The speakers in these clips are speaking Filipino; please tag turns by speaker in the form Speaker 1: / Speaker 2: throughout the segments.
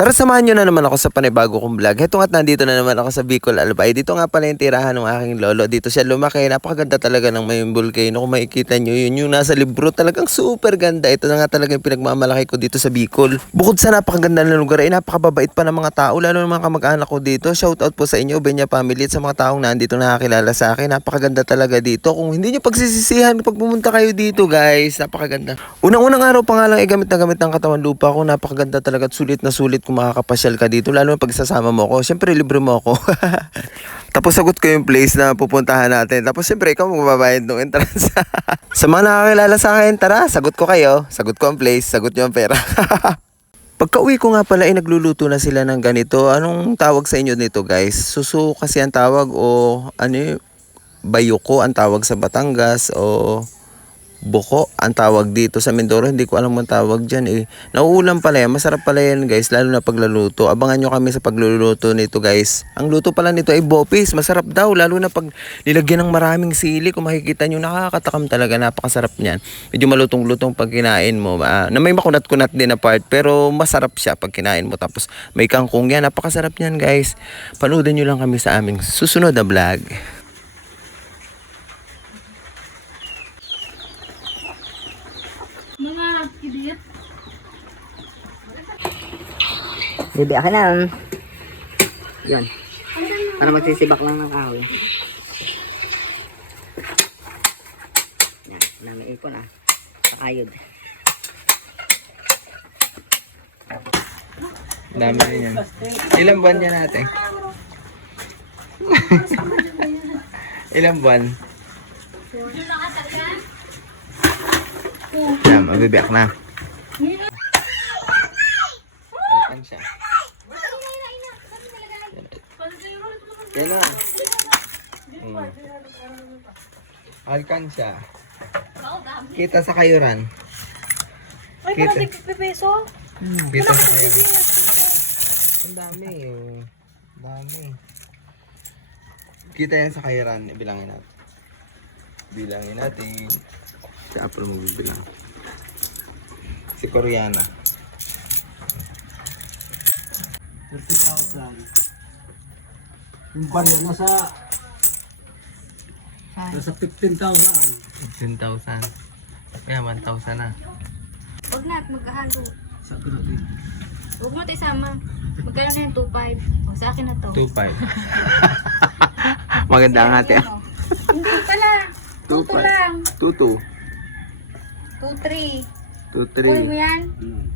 Speaker 1: Tara samahan nyo na naman ako sa panibago kong vlog. Heto nga't nandito na naman ako sa Bicol Albay. Dito nga pala yung tirahan ng aking lolo. Dito siya lumaki. Napakaganda talaga ng may volcano. Kung makikita nyo yun yung nasa libro. Talagang super ganda. Ito na nga talaga yung pinagmamalaki ko dito sa Bicol. Bukod sa napakaganda ng lugar ay napakababait pa ng mga tao. Lalo ng mga kamag-anak ko dito. Shout out po sa inyo, Benya family at sa mga taong nandito nakakilala sa akin. Napakaganda talaga dito. Kung hindi nyo pagsisisihan pag pumunta kayo dito guys. Napakaganda. Unang-unang araw pa nga lang ay gamit na gamit ng katawan lupa ko. Napakaganda talaga at sulit na sulit kung makakapasyal ka dito. Lalo pag sasama mo ako. Siyempre libre mo ako. Tapos sagot ko yung place na pupuntahan natin. Tapos siyempre ikaw magbabayad ng entrance. sa mga nakakilala sa akin, tara, sagot ko kayo. Sagot ko ang place, sagot nyo ang pera. Pagka uwi ko nga pala ay nagluluto na sila ng ganito. Anong tawag sa inyo nito guys? Suso kasi ang tawag o ano yun? Bayuko ang tawag sa Batangas o buko ang tawag dito sa Mindoro. Hindi ko alam ang tawag dyan eh. Nauulam pala yan. Masarap pala yan guys. Lalo na pagluluto. Abangan nyo kami sa pagluluto nito guys. Ang luto pala nito ay bopis. Masarap daw. Lalo na pag nilagyan ng maraming sili. Kung makikita nyo nakakatakam talaga. Napakasarap niyan. Medyo malutong-lutong pag kinain mo. Ah, na may makunat-kunat din na part. Pero masarap siya pag kinain mo. Tapos may kangkong yan. Napakasarap niyan guys. Panoodin nyo lang kami sa aming susunod na vlog.
Speaker 2: Mga idiot.
Speaker 3: Bibi, akin na. Yun. Para magsisibak lang ng kahoy. Yan, dami ipon ah. Pakayod.
Speaker 1: Dami rin yan. Ilang buwan yan natin? Ilang buwan? Yan, mabibiyak na. Alkan siya. Yan na. Hmm. Alkan siya. Kita sa kayuran.
Speaker 2: Ay,
Speaker 1: Kita.
Speaker 2: parang nagpipeso.
Speaker 1: Kita sa kayuran. Ang dami oh. Dami. Kita yan sa kairan. Ibilangin natin. Bilangin natin. Si Apple mo bibilang. Si Koreana.
Speaker 4: 30,000. Yung barya nasa nasa 15,000.
Speaker 1: 10,000. Kaya 1,000 na.
Speaker 2: Huwag na, maghahalo.
Speaker 4: Sa grabe.
Speaker 2: Huwag mo tayo isama. Magkano na yung 2.5? O, sa akin na to.
Speaker 1: 2,500. Maganda ang ate.
Speaker 2: Ano? Hindi pala. 2
Speaker 1: 2.5.
Speaker 2: lang.
Speaker 1: 2,2.
Speaker 2: 2.3. Kunin mo
Speaker 1: 2,3.
Speaker 2: yan?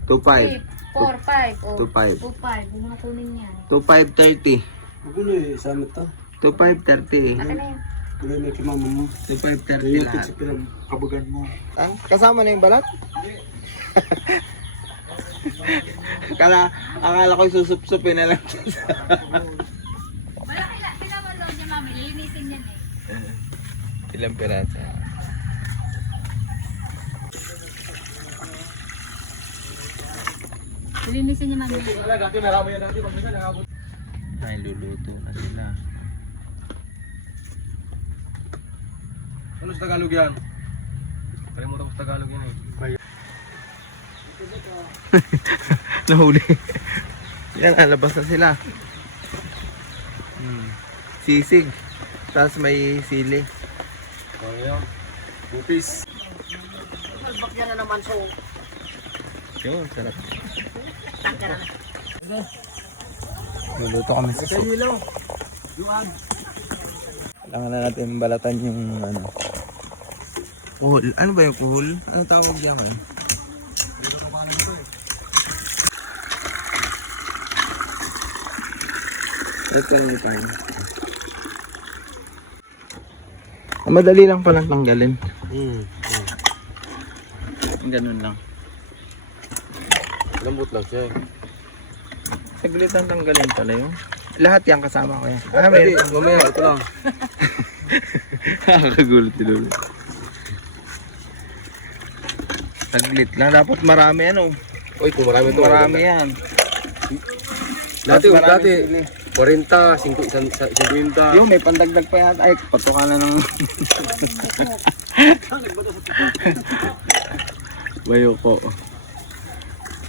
Speaker 1: 2,500.
Speaker 2: 4, 5. O,
Speaker 1: 2.5.
Speaker 2: 2.5. Huwag mo na kunin yan.
Speaker 1: 2,530.
Speaker 4: Gulo eh, sa amin to.
Speaker 1: 2,530.
Speaker 2: Akin na yan.
Speaker 4: Gulo may kimama mo.
Speaker 1: 2,530
Speaker 4: Kaya
Speaker 1: lahat.
Speaker 4: sa pinagkabagan mo.
Speaker 1: Ah, kasama na yung balat? Kala, akala ko susupsupin na lang.
Speaker 2: Malaki lang. Pinamalo niya, mami. Lilinisin yan eh.
Speaker 1: Ilang piraso?
Speaker 2: Lilinisin niya, mami.
Speaker 1: Ay, luluto na sila.
Speaker 4: Ano sa Tagalog yan? Kalimutan ko sa Tagalog yan eh.
Speaker 1: Nahuli. Yan, alabas na sila. Hmm. Sisig. Tapos may sili.
Speaker 4: Oh, yun. Bupis.
Speaker 1: Yun, sarap. Luluto kami sa soup. Kailangan na natin balatan yung ano. Kuhol. Ano ba yung kuhol? Ano tawag diyan eh? Ito lang ito. Ah, Madali lang palang tanggalin.
Speaker 4: Hmm.
Speaker 1: Ganun lang.
Speaker 4: Lambot lang siya eh.
Speaker 1: Saglit lang tanggalin pala yun. Lahat yan kasama ko yan. Ah,
Speaker 4: Pwede,
Speaker 1: may
Speaker 4: mamaya, ito lang.
Speaker 1: Nakakagulat si Lolo. Saglit lang. Dapat marami ano.
Speaker 4: Uy, kung marami ito.
Speaker 1: Marami yan.
Speaker 4: Dati,
Speaker 1: Marami
Speaker 4: dati,
Speaker 1: sili.
Speaker 4: 40, 50, 50.
Speaker 1: Yung may pandagdag pa yata. Ay, patukan na ng... Bayo ko.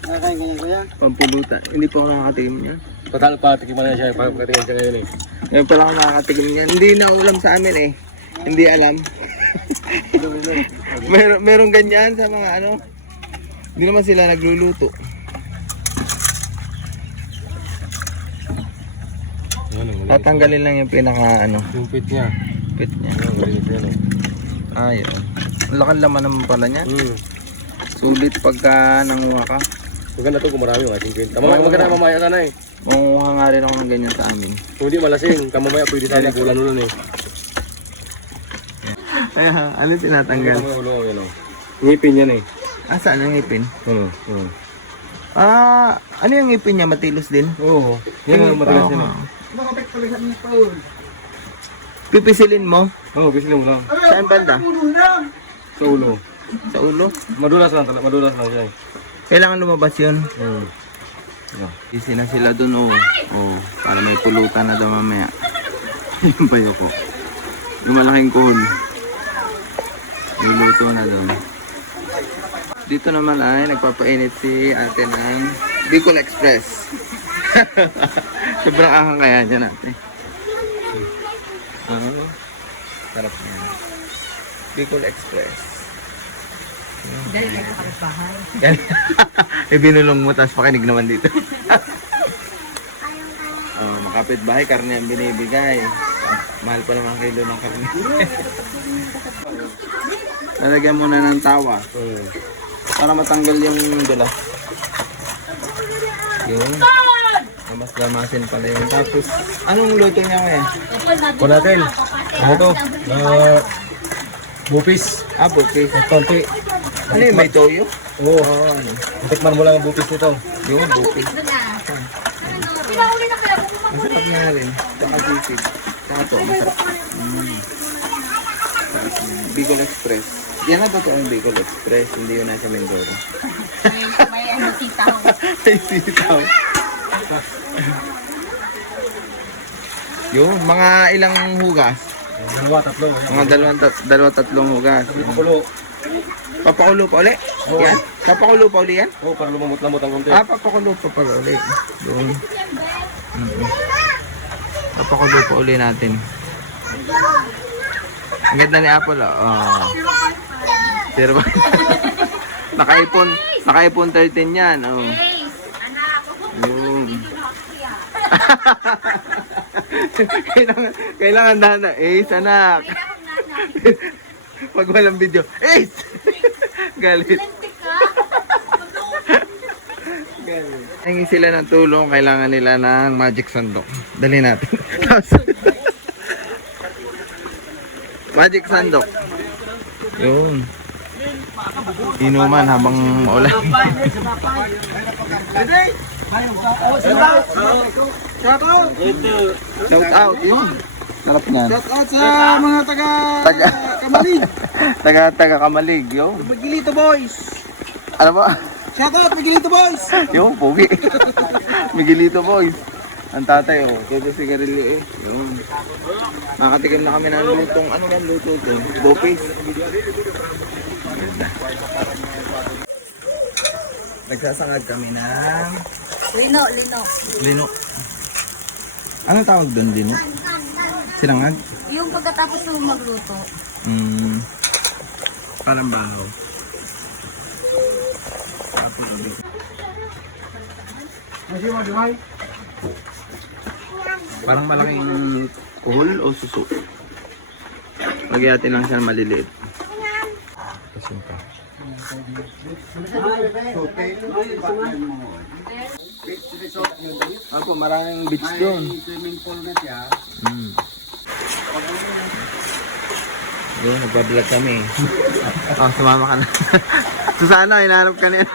Speaker 3: Nakakain ka niya kuya?
Speaker 1: Pampulutan. Hindi pa ako nakakatikim niya.
Speaker 4: Patalo pa, tikiman na siya. Pagkatikin siya ngayon eh.
Speaker 1: Ngayon pala ako nakakatikim niya. Hindi na ulam sa amin eh. Hindi alam. meron, meron ganyan sa mga ano. Hindi naman sila nagluluto.
Speaker 4: Ang
Speaker 1: Tatanggalin lang yung pinaka ano,
Speaker 4: Yung pit niya.
Speaker 1: pit niya.
Speaker 4: Yan, malinis yan eh.
Speaker 1: Ayun. Ang laman naman pala niya.
Speaker 4: Hmm.
Speaker 1: Sulit pagka nanguha ka.
Speaker 4: Maganda to kung marami yung ating kwenta. Mamaya, maganda mamaya ka na eh.
Speaker 1: Manguha nga rin ako ng ganyan sa amin.
Speaker 4: Kung hindi malasing, kamamaya pwede sana kulan nun eh.
Speaker 1: Ay, ha, ano tinatanggal?
Speaker 4: Kamamaya ulo, yan o. Ngipin yan eh.
Speaker 1: Ah, saan ang ngipin?
Speaker 4: Oo. Oo.
Speaker 1: Ah, ano yung ngipin niya? Matilos din?
Speaker 4: Oo. Yan ang matigas yan eh.
Speaker 1: Pipisilin mo?
Speaker 4: Oo, bisilin mo lang.
Speaker 1: Saan banda?
Speaker 4: Sa ulo.
Speaker 1: Sa ulo?
Speaker 4: Madulas lang talaga, madulas lang siya eh.
Speaker 1: Kailangan lumabas yun.
Speaker 4: Hmm.
Speaker 1: Easy na sila dun, oh. Oh, para may pulutan na daw mamaya. yung bayo ko. Yung malaking kuhol. May luto na doon. Dito naman ay nagpapainit si ate ng Bicol Express. Sobrang ahang kaya dyan ate. Oo. Sarap niya. Bicol Express.
Speaker 2: Dahil kayo sa kapitbahay.
Speaker 1: Yan. eh, binulong mo, tapos pakinig naman dito. oh, makapit bahay, karne ang binibigay. Ah, mahal pa naman kilo ng karne. Lalagyan muna ng tawa para matanggal yung dula. Yun. Mas lamasin pala yun. Tapos, anong luto niya kaya?
Speaker 4: Kung natin, ano to? Uh, bupis.
Speaker 1: Ah, bukis.
Speaker 4: Konti.
Speaker 1: Ano yun, may toyo?
Speaker 4: Oo.
Speaker 1: Oo, ano?
Speaker 4: Tikman mo lang ang bupis nito.
Speaker 1: Yung bukis.
Speaker 2: Pinauli na kaya kung
Speaker 1: Masarap nga rin. Tsaka sisig. Tsaka to, masarap. Mm. Bicol Express. Yan na totoo yung Bicol Express. Hindi yun nasa Mindoro.
Speaker 2: may, may ano sitaw.
Speaker 1: Ay, sitaw. Yun, mga ilang hugas.
Speaker 4: Dalawa, tatlo.
Speaker 1: Mga dalawang, tat, dalawa tatlong hugas.
Speaker 4: Kulo.
Speaker 1: Papakulo pa uli?
Speaker 4: Oo.
Speaker 1: Yan? Papakulo pa uli yan?
Speaker 4: Oo, para lumamot-lamot ang konti.
Speaker 1: Ah, papakulo pa pala uli. Doon. Mm-mm. Papakulo pa uli natin. Ang ganda ni Apple, oh. oh. Pero ba? naka-iPhone, naka-iPhone 13 yan, oh. Yun. kailangan, kailangan dana. Ace, anak. Pag walang video, Ace! Galit. Galit. Hingi sila ng tulong, kailangan nila ng magic sandok. Dali natin. Magic sandok. Yun. Inuman habang ulan. Shout out, yun. Sarap niyan.
Speaker 3: Shout out sa mga taga
Speaker 1: Taga,
Speaker 3: Kamalig.
Speaker 1: taga, taga kamalig, yun.
Speaker 3: Miguelito boys.
Speaker 1: Ano ba?
Speaker 3: Shout out Miguelito boys.
Speaker 1: Yung pogi. Miguelito boys. Ang tatay oh, todo sigarilyo eh. Yung. Nakatikim na kami ng lutong, ano ba luto to? Bopis. Ganda. Nagsasangad kami ng
Speaker 2: Lino, lino.
Speaker 1: lino. Ano tawag doon lino? Sinangag?
Speaker 2: Yung pagkatapos mo magluto,
Speaker 1: Hmm. Parang bahaw. Tapos ubi. Parang malaking kuhol o suso. Lagyan lang siya ng maliliit. Apo, maraming beach doon.
Speaker 3: Swimming pool na siya.
Speaker 1: Hmm. Yun, nagbablog kami. oh, sumama ka na. Susana, hinahanap ka niya.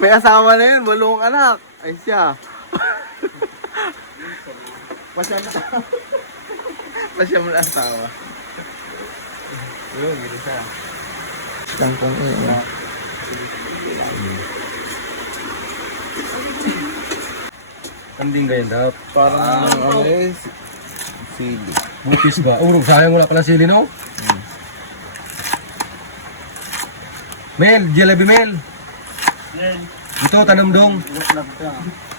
Speaker 1: may, asawa na yun, bulong anak. Ay siya. Pasya na. Pasya mo na asawa. Yun, gito siya. Kangkong yun.
Speaker 4: Kanding ganyan dapat.
Speaker 1: Parang ano eh, sili.
Speaker 4: Bupis ba? Urog, sayang wala pala sili no? Mel, Jollibee Mel. Ito, tanam dong.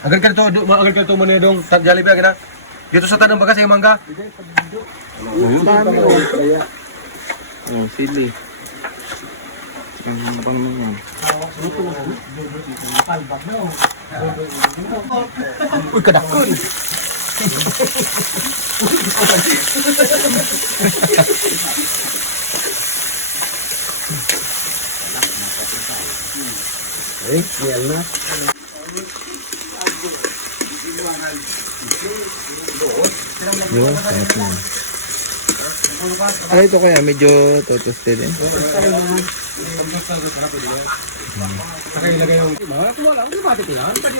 Speaker 4: Agar ka ito, do- agar ka ito mo niya dong. Jollibee, agad na. Dito sa tanam baga sa yung mangga.
Speaker 1: Oh, sili. Pa naman yan?
Speaker 4: Uy, kadakon.
Speaker 1: Yun, sarap na. Ah, ito kaya medyo totoste din.
Speaker 4: Saka ilagay yung... Mga tuwala, hindi ba titingan? Pwede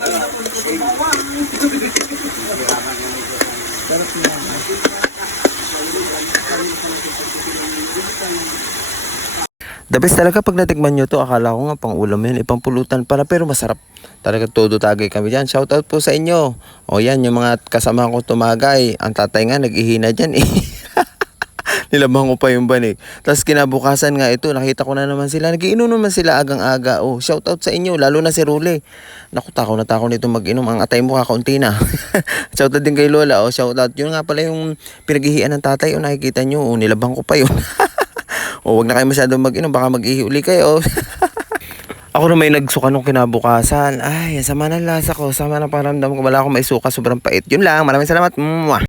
Speaker 1: The best talaga pag natikman nyo to, akala ko nga pang ulam yun, ipang pulutan pala, pero masarap. Talaga todo tagay kami dyan. Shoutout po sa inyo. O yan, yung mga kasama ko tumagay. Ang tatay nga, nag-ihina dyan eh. Nilabang ko pa yung banig. Tapos kinabukasan nga ito, nakita ko na naman sila. Nagiinom naman sila agang-aga. Oh, shoutout sa inyo, lalo na si Rule. Naku, takaw na takaw nito mag-inom. Ang atay mo kakaunti na. shoutout din kay Lola. Oh, shoutout. Yun nga pala yung pinaghihian ng tatay. Oh, nakikita nyo. Oh, nilabang ko pa yun. o wag na kayo masyadong mag-inom, baka mag-ihi uli kayo. Ako na may nagsuka nung kinabukasan. Ay, sama ng lasa ko. Sama ng paramdam ko. Wala akong maisuka. Sobrang pait. Yun lang. Maraming salamat. Mwah.